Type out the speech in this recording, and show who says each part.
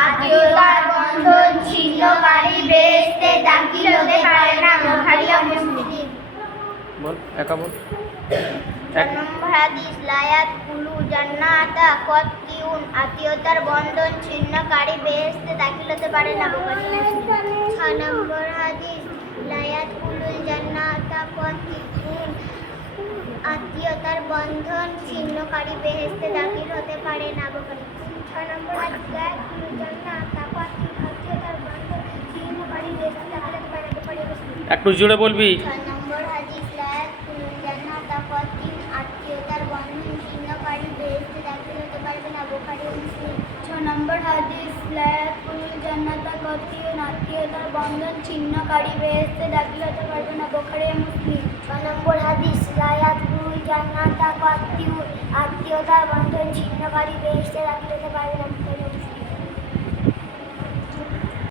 Speaker 1: আত্মীয়তার বন্ধন ছিন্নকারী বেহেশতে দাখিল হতে পারে আত্মীয়তার বন্ধন ছিন্নকারী বেহেশতে দাখিল হতে পারে না ছ নম্বর হাদিস লায়াত কুলুল জান্নাতা কত্তিউন আত্মীয়তার বন্ধন ছিন্নকারী বেহেস্তে দাখিল হতে পারে না বুখারী ছ নম্বর আত্মীয়তার বন্ধন ছিন্নকারী দাখিল হতে পারে না
Speaker 2: একটু জোরে বলবি।
Speaker 1: ছয় নম্বর হাদিস জান্নাতা কতিন আত্মীয়তার বন্ধন ছিন্নকারী বেহেশতে দাখিল হতে পারবে না বুখারী নম্বর হাদিস জান্নাতা আত্মীয়তার বন্ধন ছিন্নকারী দাখিল হতে পারবে না বুখারী মুসলিম ছ নম্বর হাদিস লায়াত কুলুল জান্নাতা কতিন আত্মীয়তার বন্ধন ছিন্নকারী দাখিল রাখতে পারবে